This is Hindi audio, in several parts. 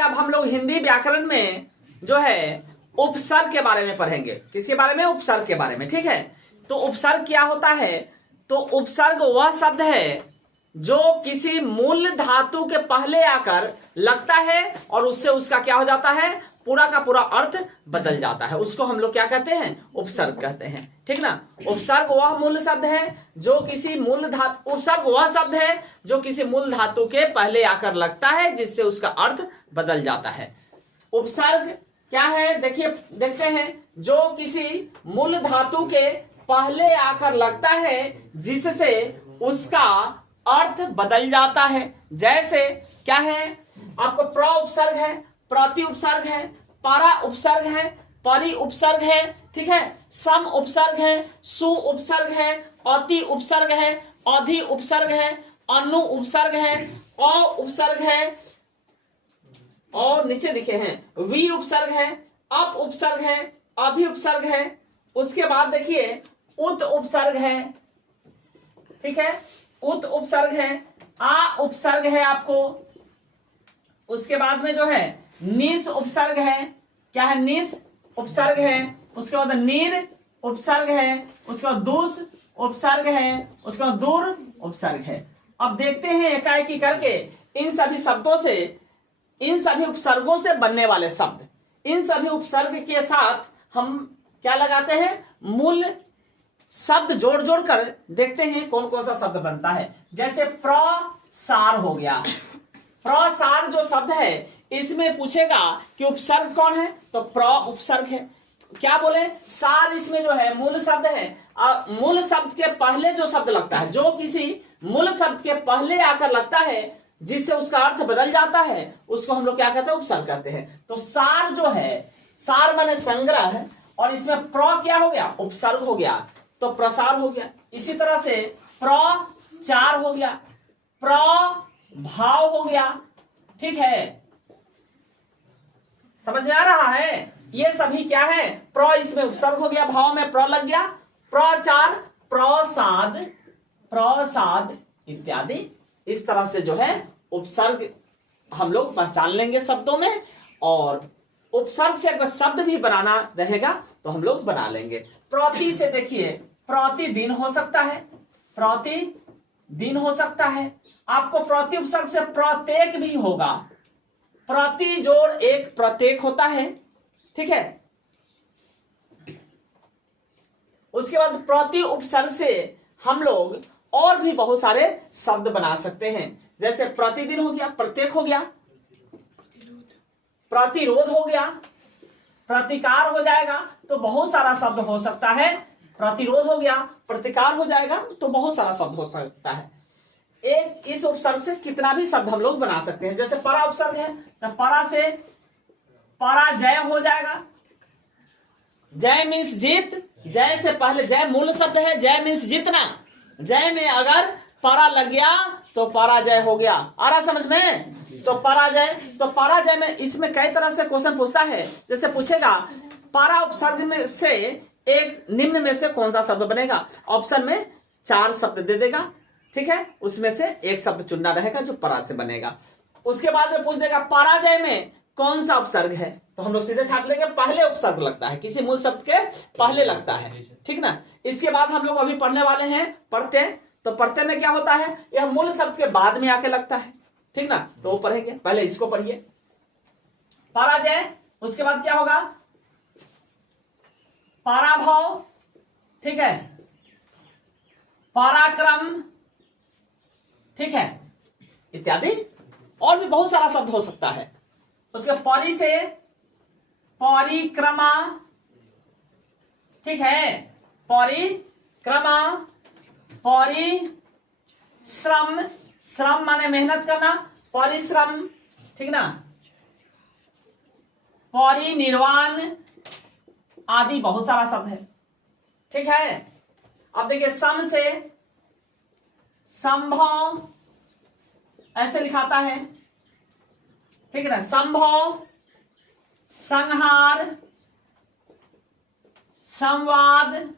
अब हम लोग हिंदी व्याकरण में जो है उपसर्ग के बारे में पढ़ेंगे। किसके बारे में? उपसर्ग के बारे में। ठीक है, तो उपसर्ग क्या होता है? तो उपसर्ग वह शब्द है जो किसी मूल धातु के पहले आकर लगता है और उससे उसका क्या हो जाता है, पूरा का पूरा अर्थ बदल जाता है। उसको हम लोग क्या कहते हैं? उपसर्ग कहते हैं। ठीक ना। उपसर्ग वह मूल शब्द है जो किसी मूल धातु उपसर्ग वह शब्द है जो किसी मूल धातु के पहले आकर लगता है जिससे उसका अर्थ बदल जाता है। उपसर्ग क्या है? देखिए, देखते हैं। जो किसी मूल धातु के पहले आकर लगता है जिससे उसका अर्थ बदल जाता है। जैसे क्या है? आपको प्र उपसर्ग है, प्रति उपसर्ग है, परा उपसर्ग है, परि उपसर्ग है। ठीक है, सम उपसर्ग है, सु उपसर्ग है, अति उपसर्ग है, अधि उपसर्ग है, अनु उपसर्ग है, अ उपसर्ग है और नीचे लिखे हैं वी उपसर्ग है, अप उपसर्ग है, अभि उपसर्ग है। उसके बाद देखिए उत उपसर्ग है। ठीक है, उत उपसर्ग है, आ उपसर्ग है आपको। उसके बाद में जो है निस उपसर्ग है। क्या है? निस उपसर्ग है। उसके बाद नीर उपसर्ग है। उसके बाद दुस उपसर्ग है। उसके बाद दूर उपसर्ग है। अब देखते हैं एकाएकी करके इन सभी शब्दों से, इन सभी उपसर्गों से बनने वाले शब्द, इन सभी उपसर्ग के साथ हम क्या लगाते हैं? मूल शब्द जोड़ जोड़ कर देखते हैं कौन कौन सा शब्द बनता है। जैसे प्रसार हो गया। प्रसार जो शब्द है इसमें पूछेगा कि उपसर्ग कौन है, तो प्र उपसर्ग है। क्या बोले? सार इसमें जो है मूल शब्द है। मूल शब्द के पहले जो शब्द लगता है, जो किसी मूल शब्द के पहले आकर लगता है जिससे उसका अर्थ बदल जाता है, उसको हम लोग क्या कहते हैं? उपसर्ग कहते हैं। तो सार जो है, सार माने संग्रह, और इसमें प्र क्या हो गया? उपसर्ग हो गया, तो प्रसार हो गया। इसी तरह से प्रचार हो गया, प्रभाव हो गया। ठीक है, समझ में आ रहा है? ये सभी क्या है? प्र इसमें उपसर्ग हो गया, भाव में प्र लग गया। प्रचार, प्रसाद, प्रसाद इत्यादि। इस तरह से जो है उपसर्ग हम लोग पहचान लेंगे शब्दों में, और उपसर्ग से अगर शब्द भी बनाना रहेगा तो हम लोग बना लेंगे। प्रति से देखिए, प्रतिदिन हो सकता है, प्रतिदिन हो सकता है। आपको प्रति उपसर्ग से प्रत्येक भी होगा। प्रति जोड़ एक प्रत्येक होता है। ठीक है, उसके बाद प्रति उपसर्ग से हम लोग और भी बहुत सारे शब्द बना सकते हैं। जैसे प्रतिदिन हो गया, प्रत्येक हो गया, प्रतिरोध हो गया, प्रतिकार हो जाएगा, तो बहुत सारा शब्द हो सकता है। प्रतिरोध हो गया, प्रतिकार हो जाएगा, तो बहुत सारा शब्द हो सकता है। एक इस उपसर्ग से कितना भी शब्द हम लोग बना सकते हैं। जैसे परा उपसर्ग है, तो परा से पराजय हो जाएगा। जय मीन्स जीत। जय से पहले, जय मूल शब्द है, जय मीन्स जीतना। जय में अगर परा लग गया तो पराजय हो गया। आ रहा समझ में? तो पराजय, तो पराजय में इसमें कई तरह से क्वेश्चन पूछता है। जैसे पूछेगा परा उपसर्ग में से एक निम्न में से कौन सा शब्द बनेगा। ऑप्शन में 4 शब्द दे देगा। ठीक है, उसमें से एक शब्द चुनना रहेगा जो परा से बनेगा। उसके बाद में पूछ देगा पराजय में कौन सा उपसर्ग है, तो हम लोग सीधे छाट लेंगे पहले उपसर्ग लगता है, किसी मूल शब्द के पहले लगता है। ठीक ना। इसके बाद हम लोग अभी पढ़ने वाले हैं प्रत्यय। तो प्रत्यय में क्या होता है? यह मूल शब्द के बाद में आके लगता है। ठीक ना, तो वो पढ़ेंगे। पहले इसको पढ़िए, पराजय। उसके बाद क्या होगा? पराभव। ठीक है, पराक्रम। ठीक है, इत्यादि और भी बहुत सारा शब्द हो सकता है। उसके परि से परिक्रमा। ठीक है, परिक्रमा, परिश्रम, श्रम माने मेहनत करना, परिश्रम। ठीक ना, परिनिर्वाण आदि बहुत सारा शब्द है। ठीक है, अब देखिए सम से संभव ऐसे लिखाता है। ठीक है ना, संभव, संहार, संवाद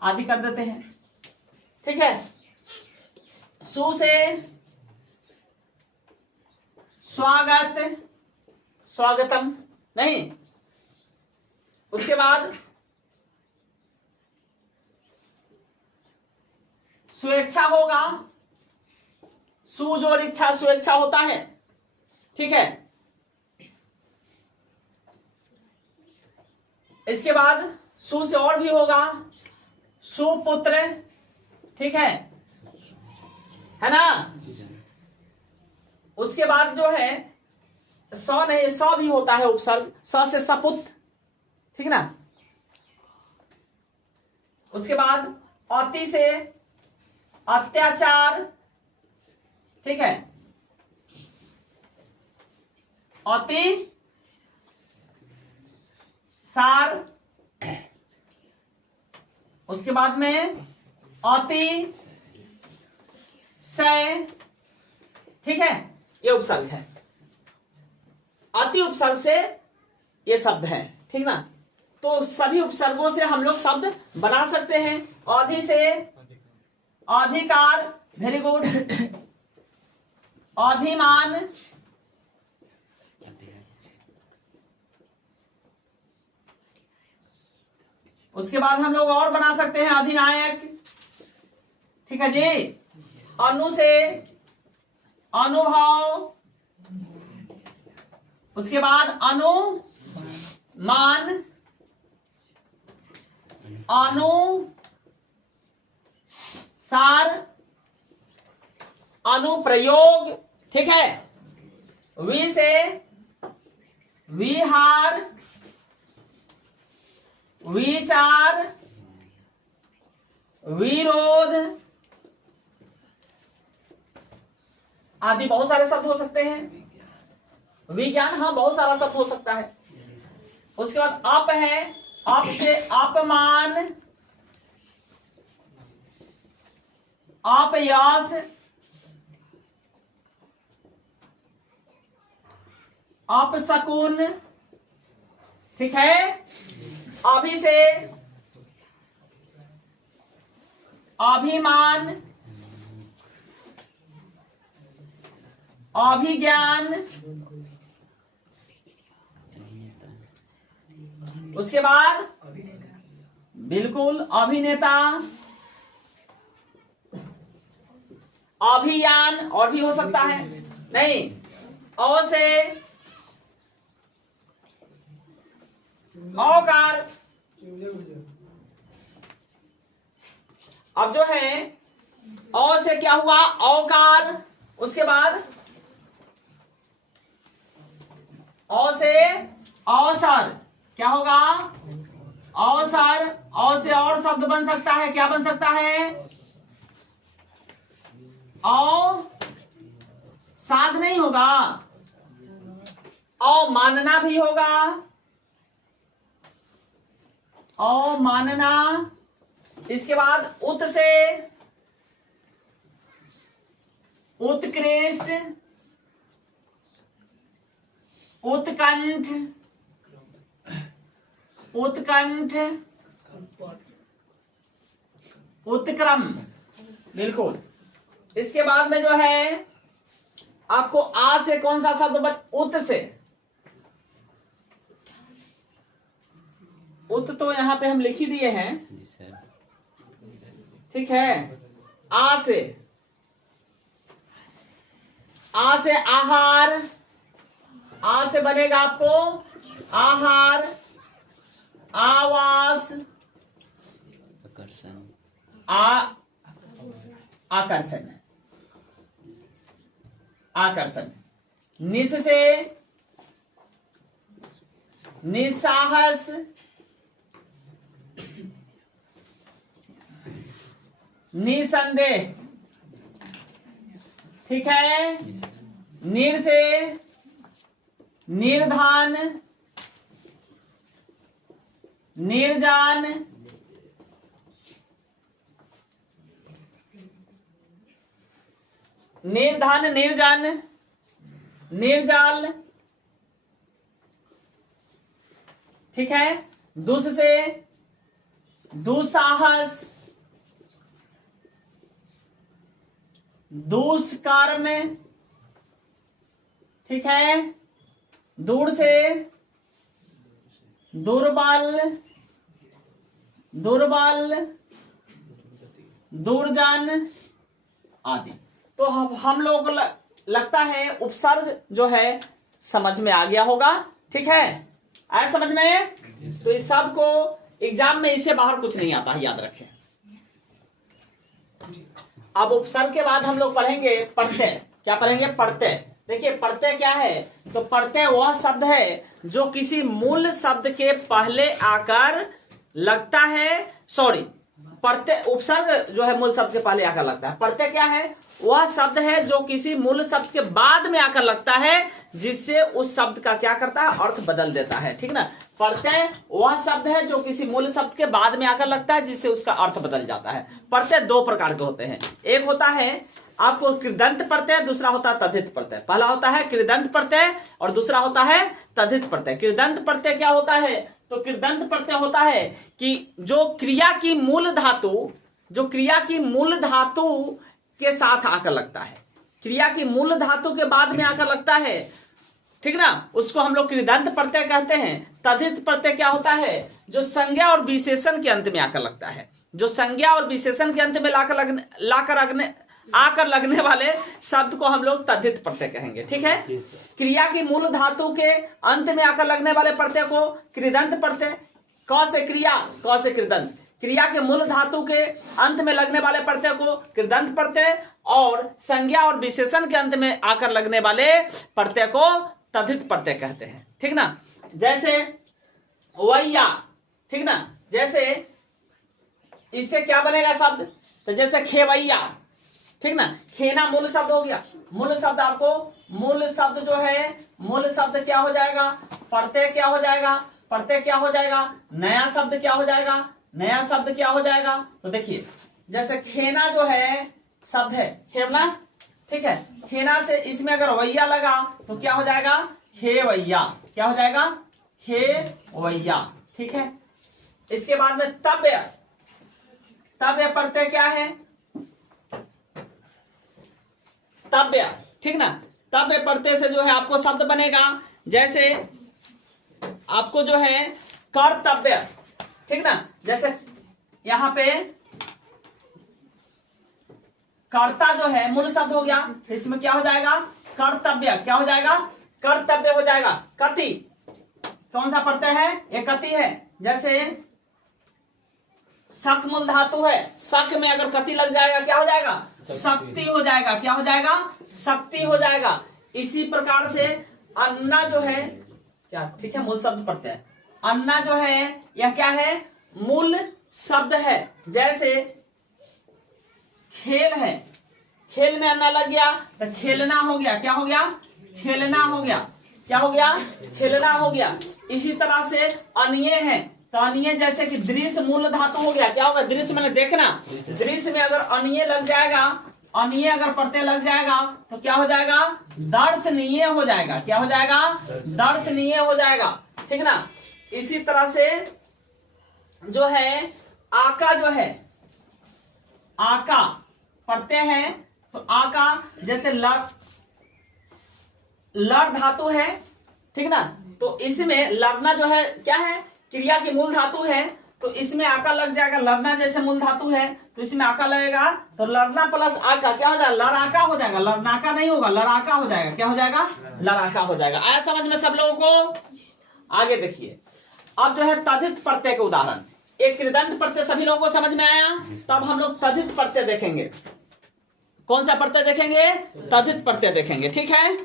आदि कर देते हैं। ठीक है, सु से स्वागत, स्वागतम नहीं। उसके बाद स्वेच्छा होगा, सु जो इच्छा स्वेच्छा होता है, ठीक है। इसके बाद सु से और भी होगा, सुपुत्र, ठीक है ना। उसके बाद जो है स नहीं, स भी होता है उपसर्ग, स से सपुत, ठीक ना। उसके बाद अति से अत्याचार, ठीक है, अति सार। उसके बाद में अति सय, ठीक है, ये उपसर्ग है। अति उपसर्ग से ये शब्द है, ठीक ना। तो सभी उपसर्गों से हम लोग शब्द बना सकते हैं। अधि से अधिकार, वेरी गुड। अधिमान, उसके बाद हम लोग और बना सकते हैं अधिनायक, ठीक है जी। अनु से अनुभव, उसके बाद अनुमान, अनुसार, अनुप्रयोग, ठीक है। वि से विहार, विचार, विरोध आदि बहुत सारे शब्द हो सकते हैं। विज्ञान, हाँ, बहुत सारा शब्द हो सकता है। उसके बाद अप है, अप से अपमान, अपयश, अपशकुन, ठीक है। अभि से अभिमान, अभिज्ञान, उसके बाद बिल्कुल अभिनेता, अभियान, और भी हो सकता है नहीं। अ से औकार, अब जो है अ से क्या हुआ, औकार। उसके बाद अ से अवसर, क्या होगा, अवसर। अ से और शब्द बन सकता है, क्या बन सकता है, साध नहीं होगा, मानना भी होगा, मानना। इसके बाद उत से उत्कृष्ट, उत्कंठ, उत्कंठ, उत्क्रम, बिल्कुल। इसके बाद में जो है आपको आ से कौन सा शब्द बन, उत से। उत तो यहां पे हम लिख ही दिए हैं, ठीक है। आ से आहार, आ से बनेगा आपको आहार, आवास, आकर्षण, आकर्षण। निस से निसाहस, निसंदेह, ठीक है। निर से निर्धान, निर्जान, निर्धान, निर्जान, निर्जाल, ठीक है। दुस से दुस्साहस, दुष्कर्म, ठीक है, दूर से, दुर्बल, दुर्बल, दूरजन आदि। तो हम लोगों को लगता है उपसर्ग जो है समझ में आ गया होगा। ठीक है, आया समझ में? तो इस सब को एग्जाम में इससे बाहर कुछ नहीं आता है, याद रखें। अब उपसर्ग के बाद हम लोग पढ़ेंगे प्रत्यय। क्या पढ़ेंगे? प्रत्यय। देखिए प्रत्यय क्या है? तो प्रत्यय वह शब्द है जो किसी मूल शब्द के पहले आकर लगता है। सॉरी, प्रत्यय, उपसर्ग जो है मूल शब्द के पहले आकर लगता है। प्रत्यय क्या है? वह शब्द है जो किसी मूल शब्द के बाद में आकर लगता है, जिससे उस शब्द का क्या करता है? अर्थ बदल देता है। ठीक ना? प्रत्यय वह शब्द है जो किसी मूल शब्द के बाद में आकर लगता है, जिससे उसका अर्थ बदल जाता है। प्रत्यय दो प्रकार के होते हैं। एक होता है आपको कृदंत प्रत्यय, दूसरा होता है तद्धित प्रत्यय। पहला होता है कृदंत प्रत्यय और दूसरा होता है तद्धित प्रत्यय। कृदंत प्रत्यय क्या होता है? तो कृदंत प्रत्यय होता है कि जो क्रिया की मूल धातु, जो क्रिया की मूल धातु के साथ आकर लगता है, क्रिया की मूल धातु के बाद में आकर लगता है। ठीक ना? उसको हम लोग कृदंत प्रत्यय कहते हैं। तद्धित प्रत्यय क्या होता है? जो संज्ञा और विशेषण के अंत में आकर लगता है। जो संज्ञा और विशेषण के अंत में आकर लगने वाले शब्द को हम लोग तद्धित प्रत्यय कहेंगे। ठीक है? क्रिया की मूल धातु के अंत में आकर लगने वाले प्रत्यय को कृदंत प्रत्यय। क से क्रिया, क से कृदंत। क्रिया के मूल धातु के अंत में लगने वाले प्रत्यय को कृदंत प्रत्यय, और संज्ञा और विशेषण के अंत में आकर लगने वाले प्रत्यय को तद्धित प्रत्यय कहते हैं। ठीक ना? जैसे वैया, ठीक ना? जैसे इससे क्या बनेगा शब्द? तो जैसे खेवैया, ठीक ना? खेना मूल शब्द हो गया। मूल शब्द आपको, मूल शब्द जो है, मूल शब्द क्या हो जाएगा? प्रत्यय क्या हो जाएगा? प्रत्यय क्या हो जाएगा? नया शब्द क्या हो जाएगा? नया शब्द क्या हो जाएगा? तो देखिए जैसे खेना जो है शब्द है, खेवना। ठीक है, खेना से इसमें अगर वैया लगा तो क्या हो जाएगा? खेवैया। क्या हो जाएगा? खेवैया। ठीक है, इसके बाद में तव्य। तव्य प्रत्यय क्या है? तव्य। ठीक ना? तव्य प्रत्यय से जो है आपको शब्द बनेगा। जैसे आपको जो है कर्तव्य, ठीक ना? जैसे यहां पे कर्ता जो है मूल शब्द हो गया, इसमें क्या हो जाएगा? कर्तव्य। क्या हो जाएगा? कर्तव्य हो जाएगा। कति कौन सा प्रत्यय है? ये कति है। जैसे शक मूल धातु है, शक में अगर कति लग जाएगा क्या हो जाएगा? शक्ति हो जाएगा। क्या हो जाएगा? शक्ति हो जाएगा। इसी प्रकार से अन्ना जो है क्या, ठीक है, मूल शब्द प्रत्यय। अन्ना जो है यह क्या है? मूल शब्द है। जैसे खेल है, खेल में अन्ना लग गया तो खेलना हो गया। क्या हो गया? खेलना हो गया। क्या हो गया? खेलना हो गया। इसी तरह से अनिय है, तो अनिय जैसे कि दृश्य मूल धातु हो गया। क्या होगा? दृश्य मैंने देखना। दृश्य में अगर अनिय लग जाएगा, अनिय अगर प्रत्यय लग जाएगा तो क्या हो जाएगा? दर्शनीय हो जाएगा। क्या हो जाएगा? दर्शनीय हो जाएगा। ठीक ना? इसी तरह से जो है आका जो है, आका प्रत्यय है, तो आका जैसे लड़ धातु है। ठीक ना? तो इसमें लड़ना जो है क्या है? क्रिया की मूल धातु है, तो इसमें आका लग जाएगा। लड़ना जैसे मूल धातु है तो इसमें आका लगेगा, तो लड़ना प्लस आका क्या हो जाएगा? लड़ाका हो जाएगा। लड़नाका नहीं होगा, लड़ाका हो जाएगा। क्या हो जाएगा? लड़ाका हो जाएगा। आया समझ में सब लोगों को? आगे देखिए, अब जो है तद्धित प्रत्यय के उदाहरण। एक कृदंत प्रत्यय सभी लोगों को समझ में आया, तब हम लोग तद्धित प्रत्यय देखेंगे। कौन सा प्रत्यय देखेंगे? तद्धित प्रत्यय देखेंगे। ठीक है,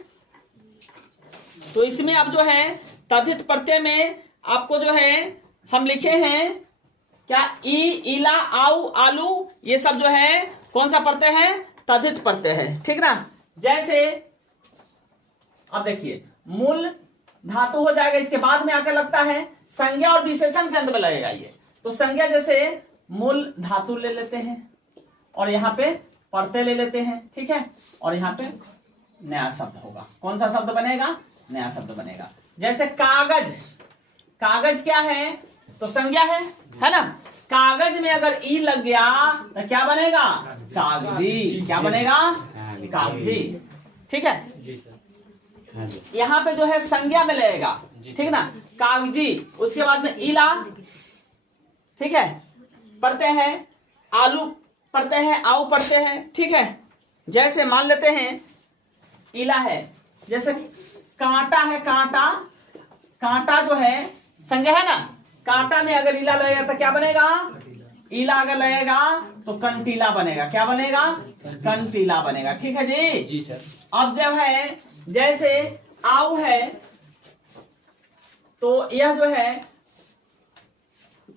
तो इसमें अब जो है तद्धित प्रत्यय में आपको जो है हम लिखे हैं क्या? ई, इला, आउ, आलू, ये सब जो है कौन सा प्रत्यय है? तद्धित प्रत्यय है। ठीक ना? जैसे अब देखिए मूल धातु हो जाएगा, इसके बाद में आकर लगता है संज्ञा और विशेषण के अंत में लगेगा ये। तो संज्ञा जैसे मूल धातु ले लेते हैं और यहाँ पे प्रत्यय ले लेते हैं। ठीक है, और यहाँ पे नया शब्द होगा। कौन सा शब्द बनेगा? नया शब्द बनेगा। जैसे कागज, कागज क्या है? तो संज्ञा है ना? कागज में अगर ई लग गया तो क्या बनेगा? कागजी। क्या बनेगा? कागजी। ठीक है, यहाँ पे जो है संज्ञा में लगेगा, ठीक ना, कागजी। उसके बाद में इला, ठीक है, पढ़ते हैं, आलू पढ़ते हैं, आऊ पढ़ते हैं, ठीक है। जैसे मान लेते हैं इला है, जैसे कांटा है, कांटा, कांटा जो है संज्ञा है ना, कांटा में अगर इला लगेगा तो क्या बनेगा, इला अगर लगेगा तो कंटीला बनेगा। क्या बनेगा, कंटीला बनेगा, ठीक है जी। जी सर। अब जब है जैसे आऊ है तो यह जो है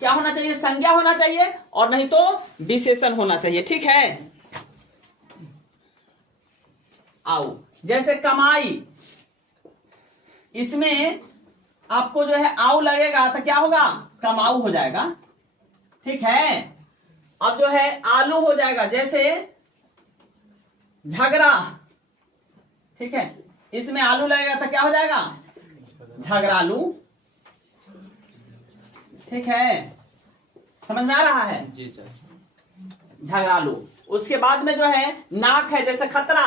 क्या होना चाहिए, संज्ञा होना चाहिए, और नहीं तो विशेषण होना चाहिए, ठीक है। आऊ जैसे कमाई, इसमें आपको जो है आऊ लगेगा तो क्या होगा, कमाऊ हो जाएगा, ठीक है। अब जो है आलू हो जाएगा, जैसे झगड़ा, ठीक है, इसमें आलू लगेगा तो क्या हो जाएगा, झगड़ालू, ठीक है, समझ में आ रहा है जी सर। झगड़ालू। उसके बाद में जो है नाक है, जैसे खतरा,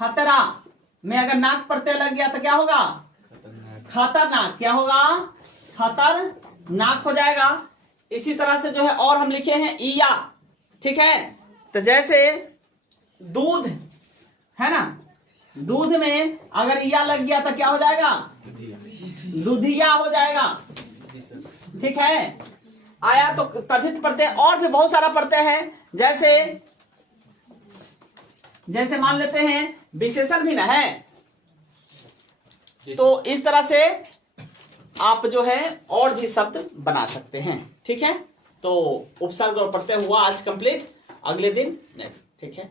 खतरा में अगर नाक प्रत्यय लग गया तो क्या होगा, खतरनाक, क्या होगा, खतरनाक हो जाएगा। इसी तरह से जो है और हम लिखे हैं ईया, ठीक है। तो जैसे दूध है ना, दूध में अगर ईया लग गया तो क्या हो जाएगा, दूधिया हो जाएगा, ठीक है। आया तो तथित प्रत्यय और भी बहुत सारा प्रत्यय है, जैसे मान लेते हैं विशेषण भी ना है, तो इस तरह से आप जो है और भी शब्द बना सकते हैं, ठीक है। तो उपसर्ग और प्रत्यय हुआ आज कंप्लीट, अगले दिन नेक्स्ट, ठीक है।